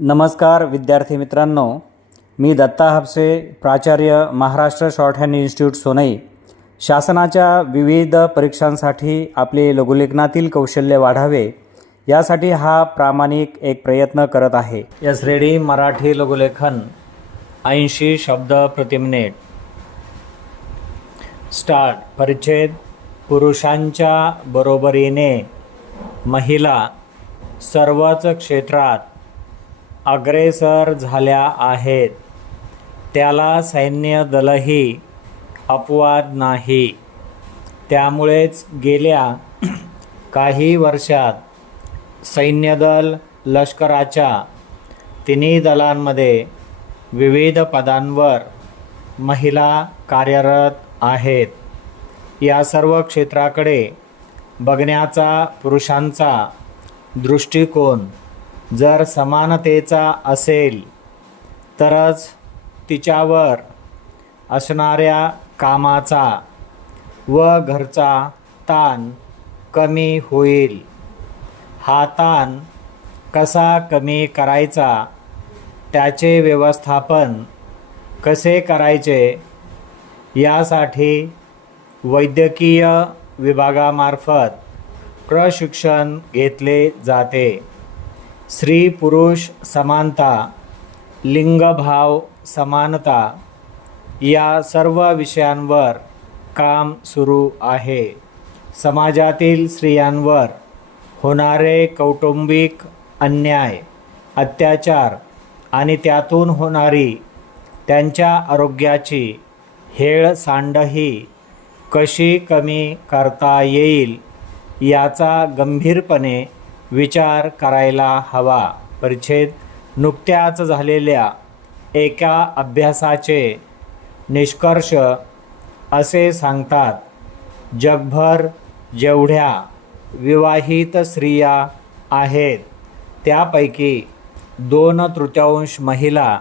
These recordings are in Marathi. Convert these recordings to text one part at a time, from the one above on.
नमस्कार विद्यार्थी मित्रांनो. मी दत्ता हापसे प्राचार्य Maharashtra short hand institute Sonai. शासनाच्या विविध परीक्षांसाठी आपले लघुलेखनातील कौशल्य वाढावे यासाठी हा प्रामाणिक एक प्रयत्न करत आहे. यस रेडी मराठी लघुलेखन ऐंशी शब्द प्रति मिनिट. स्टार्ट. परिच्छेद. पुरुषांच्या बरोबरीने महिला सर्वच क्षेत्रात अग्रेसर झाल्या आहेत. त्याला सैन्य दलही अपवाद नाही. त्यामुळेच गेल्या काही वर्षात सैन्यदल लष्कराच्या तिन्ही दलांमध्ये विविध पदांवर महिला कार्यरत आहेत. या सर्व क्षेत्राकडे बघण्याचा पुरुषांचा दृष्टिकोन जर समानतेचा असेल तरच तिच्यावर असणाऱ्या कामाचा व घरचा ताण कमी होईल. हा ताण कसा कमी करायचा त्याचे व्यवस्थापन कसे करायचे यासाठी वैद्यकीय विभागामार्फत प्रशिक्षण घेतले जाते. स्त्री पुरुष समानता लिंगभाव समानता या सर्व विषयांवर काम सुरू आहे. समाजातील स्त्रियांवर होणारे कौटुंबिक अन्याय अत्याचार आणि त्यातून होणारी त्यांच्या आरोग्याची हेळसांडही कशी कमी करता येईल याचा गंभीरपणे विचार करायला हवा. परिच्छेद नुकत्याच झालेल्या एका अभ्यासाचे निष्कर्ष असे सांगतात जगभर जेवढ्या विवाहित स्त्रिया आहेत त्यापैकी दोन तृतीयांश महिला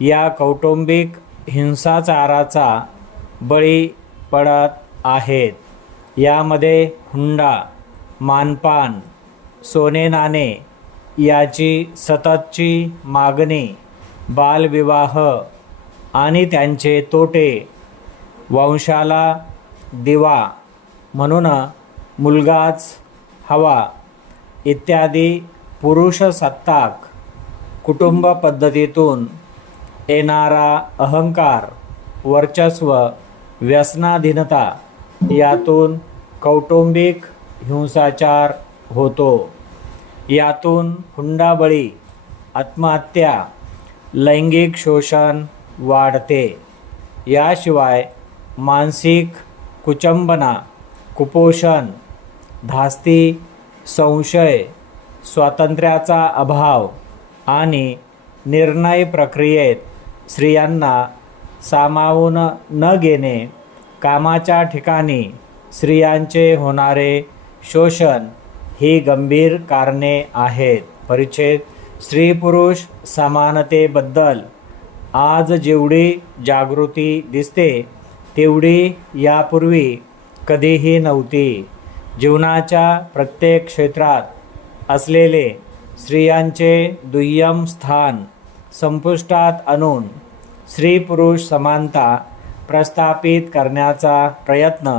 या कौटुंबिक हिंसाचाराचा बळी पडत आहेत. यामध्ये हुंडा मानपान सोने नाणे याची सततची मागणी बालविवाह आणि त्यांचे तोटे वंशाला दिवा म्हणून मुलगाच हवा इत्यादी पुरुषसत्ताक कुटुंब पद्धतीतून येणारा अहंकार वर्चस्व व्यसनाधीनता यातून कौटुंबिक हिंसाचार होतो. यातून हुंडाबळी आत्महत्या लैंगिक शोषण वाढते. याशिवाय मानसिक कुचंबना कुपोषण धास्ती संशय स्वातंत्र्याचा अभाव आणि निर्णय प्रक्रियेत स्त्रियांना सामावून न घेणे कामाच्या ठिकाणी स्त्रियांचे होणारे शोषण ही गंभीर कारणे आहेत. परिच्छेद स्त्री पुरुष समानतेबद्दल आज जेवढी जागृती दिसते तेवढी यापूर्वी कधीही नव्हती. जीवनाच्या प्रत्येक क्षेत्रात असलेले स्त्रियांचे दुय्यम स्थान संपुष्टात आणून स्त्री पुरुष समानता प्रस्थापित करण्याचा प्रयत्न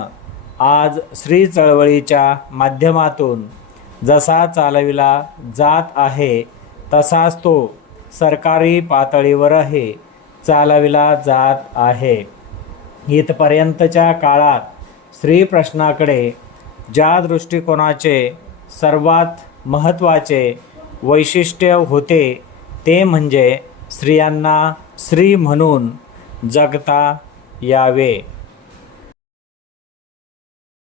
आज स्त्री चळवळीच्या माध्यमातून जसा चालविला जात आहे तसाच तो सरकारी पातळीवरही चालविला जात आहे. इथपर्यंतच्या काळात स्त्री प्रश्नाकडे ज्या दृष्टिकोनाचे सर्वात महत्त्वाचे वैशिष्ट्य होते ते म्हणजे स्त्रियांना स्त्री म्हणून जगता यावे.